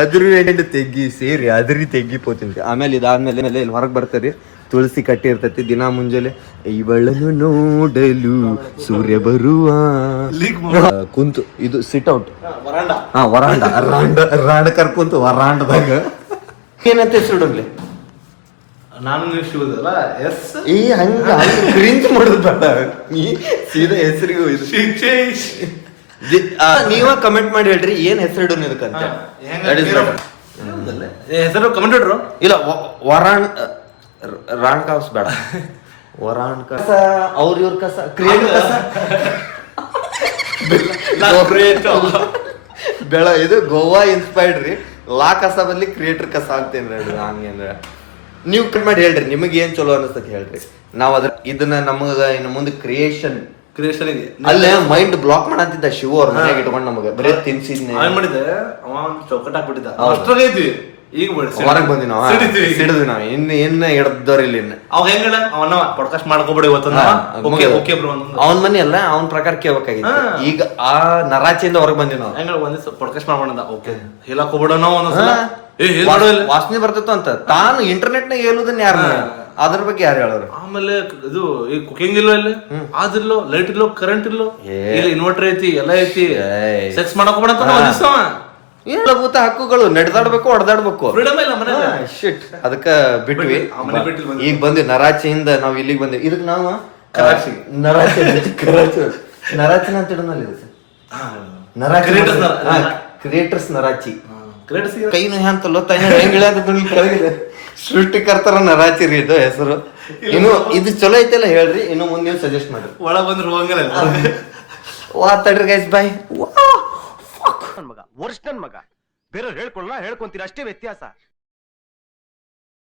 ಅದ್ರ ಎಂಡ್ ತೆಗ್ಗಿ ಸೇರಿ ಅದ್ರಿ ತೆಗ್ಗಿపోతుంది. ಆಮೇಲೆ ಇದಾದ್ಮೇಲೆ ಇಲ್ಲಿ ಹೊರಗೆ ಬರ್ತಾರೆ, ತುಳಸಿ ಕಟ್ಟಿ ಇರ್ತೈತಿ. ದಿನಾ ಮುಂಜಾನೆ ಇವಳನ್ನು ನೋಡಲು ಸೂರ್ಯ ಬರುವ ಕುಂತು ಇದು ಸಿಟ್ ಔಟ್ ವರಾಂಡ ರಾಂಡ ಕರ್ಕುಂತು ವರಾಂಡದಾಗ ಏನಂತ ಹೆಸರು ನಾನು ಶಿವದಲ್ಲ ಈ ಹಂಗ ಕ್ರಿಂಜ್ ಮಾಡೋದು ಬೇಡ, ನೀ ಸೀದಾ ಹೆಸರಿಗೂ ನೀವ ಕಮೆಂಟ್ ಮಾಡಿ ಹೇಳ್ರಿ ಏನ್ ಹೆಸರು ಇದಕ್ಕಂತ. ಹೆಸರು ಕಮೆಂಟ್ ಇಡ್ರು. ಇಲ್ಲ ರಾಣ್ ಕಾಸ್ ಬೇಡ, ವರಾಣ್ ಕಸ ಅವ್ರ ಇವ್ರ ಕಸ ಕ್ರಿಯೇಟ್ ಕಸ ಬೆಳ ಇದು ಗೋವಾ ಇನ್ಸ್ಪೈರ್ಡ್ ರೀ. ಲಾ ಕಸ ಬದ್ಲಿ ಕ್ರಿಯೇಟರ್ ಕಸ ಅಂತೇನ್ರಿ ಹಂಗೇನ್ರ. ನೀವು ಕಟ್ ಮಾಡಿ ಹೇಳ್ರಿ ನಿಮಗೆ ಏನ್ ಚಲೋ ಅನಿಸ್ತತಿ ಹೇಳ್ರಿ. ನಾವ್ ಅದ್ರ ಇದನ್ನ ನಮಗ ಇನ್ನು ಮುಂದೆ ಕ್ರಿಯೇಷನ್ ಅಲ್ಲೇ ಮೈಂಡ್ ಬ್ಲಾಕ್ ಮಾಡಂತಿದ್ದ ಶಿವ ಅವ್ರ ಮನೆಯಾಗ ಇಟ್ಕೊಂಡ್ ನಮಗ ಬರೀ ತಿನ್ಸಿದ್ನೆ ಮಾಡಿದ್ದೆ. ಅವ ಚೌಕಟ್ ಹಾಕ್ಬಿಟ್ಟಿದ್ದ, ಅಷ್ಟ್ರಾಗ ಇದ್ವಿ. ಈಗ ಹೊರಗ್ ಬಂದಿ ನಾವ್ ಸಿಡಿದ್ವಿ ನಾವ್ ಇನ್ನ ಹಿಡ್ದವ್ರ ಇಲ್ಲಿ ಅವ್ ಹೆಂಗ ಅವನ್ನ ಪಾಡ್ಕಾಸ್ಟ್ ಮಾಡ್ಕೊಬಿಡಿ ಅವನ್ ಮನೆ ಅಲ್ಲ ಅವನ್ ಪ್ರಕಾರ ಕೇಳ್ಬೇಕಾಗಿತ್ತು. ಈಗ ಆ ನರಾಚಿಯಿಂದ ಹೊರಗ್ ಬಂದಿ ನಾವ್ ಹೆಂಗ ಒಂದ್ ಪಾಡ್ಕಾಸ್ಟ್ ಮಾಡ್ಕೊಂಡ ಓಕೆ ಹೇಳಕ್ ಹೋಗ್ಬಿಡೋಣ ವಾಸನೆ ಬರ್ತಿತ್ತು ಅಂತ ತಾನು ಇಂಟರ್ನೆಟ್ ನಾಗ ಹೇಳುದನ್ನ ಯಾರು ಅದ್ರ ಬಗ್ಗೆ ಯಾರು ಹೇಳೋರು. ಆಮೇಲೆ ಇದು ಈ ಕುಕಿಂಗ್ ಇಲ್ಲೋ ಇಲ್ಲಿ ಅದಿಲ್ಲೋ ಲೈಟ್ ಇಲ್ಲೋ ಕರೆಂಟ್ ಇಲ್ಲೋ ಇಲ್ಲಿ ಇನ್ವರ್ಟರ್ ಐತಿ ಎಲ್ಲ ಐತಿ ಸೆಕ್ಸ್ ಮಾಡಕ್ ಮೂಲಭೂತ ಹಕ್ಕುಗಳು ನಡೆದಾಡ್ಬೇಕು ಹೊಡೆದಾಡ್ಬೇಕು ಫ್ರೀಡಮ್ ಇಲ್ಲ ಮನೆ ಶಿಟ್ ಅದಕ್ಕ ಬಿಟ್ವಿ. ಈಗ ಬಂದ್ವಿ ನರಾಚಿಯಿಂದ ನಾವ್ ಇಲ್ಲಿಗೆ ಬಂದ್ವಿ. ಇದಕ್ ನಾವು ನರಾಚಿ ನರಾಚಿನ ಅಂತ ಇಡೋನಲ್ಲಿ ಕ್ರಿಯೇಟರ್ಸ್ ನರಾಚಿ ಕೈನು ಅಂತಲ್ಲೋ ತೈನ ಹೆಂಗ್ ಕೆಳಗಿದೆ ಸೃಷ್ಟಿಕರ್ತರ ನರಾಚಿ ರೀ ಇದು ಹೆಸರು. ಇನ್ನು ಇದು ಚಲೋ ಐತೆಲ್ಲ ಹೇಳ್ರಿ, ಇನ್ನು ಮುಂದೆ ಸಜೆಸ್ಟ್ ಮಾಡ್ರಿ. ಒಳ ಬಂದ್ರು ಹೋಗಲ್ಲ ತಡ್ರಿ ಗೈಸ್ ಬಾಯ್. ಮಗ ವರ್ಷ ನನ್ ಮಗ ಬೇರೆ ಹೇಳ್ಕೊಳ್ಳ ಹೇಳ್ಕೊಂತೀರ ಅಷ್ಟೇ ವ್ಯತ್ಯಾಸ.